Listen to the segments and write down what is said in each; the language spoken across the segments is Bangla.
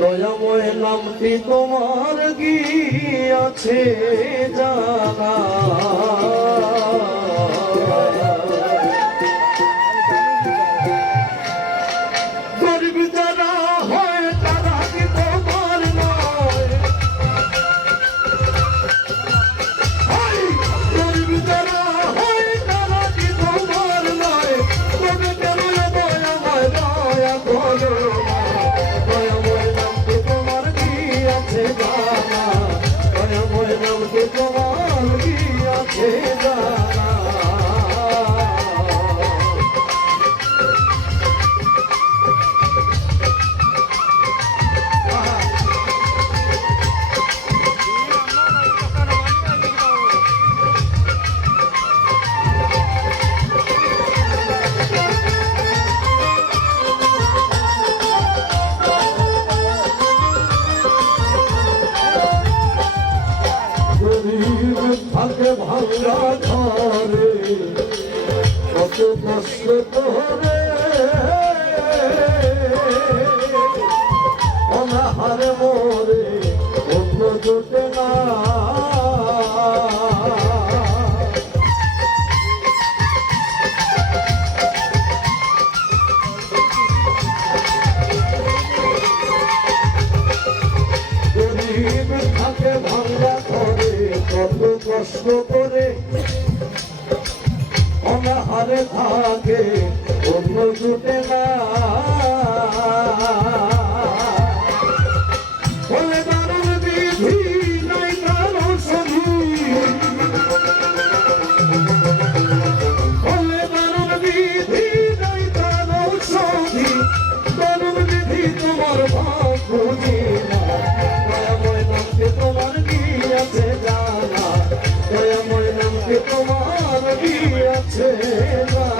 দয়াময় নামটি তোমার গিয়াছে জানা। অনাহারে মোরে অন্য জোটে না। থাকে ভাঙ্গা করে কত কষ্ট করে থাকে অন্য ছুটে না। আছে? না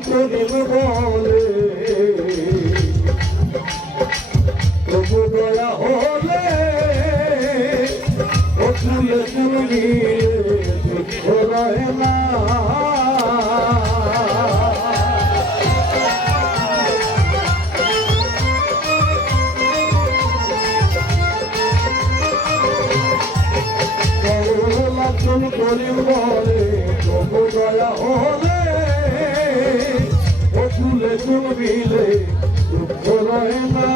প্রভু দয়া হলে দুঃখ রহে না তুমি করি বলে প্রভু দয়া হলে চুলে চুল মিলে দুঃখ রয়ে না।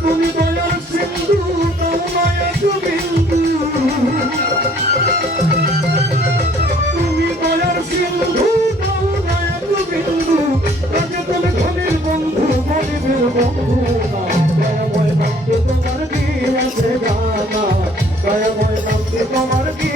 তুমি দয়ার সিন্ধু, তোমায় বিন্দু। তুমি দয়ার সিন্ধু, তোমায় বিন্দু। তাকে তুমি ধনির বন্ধু, গরিবের বন্ধু দয়াময় নামকে তোমার দিয়ে গানা। দয়াময় নামকে তোমার দিয়ে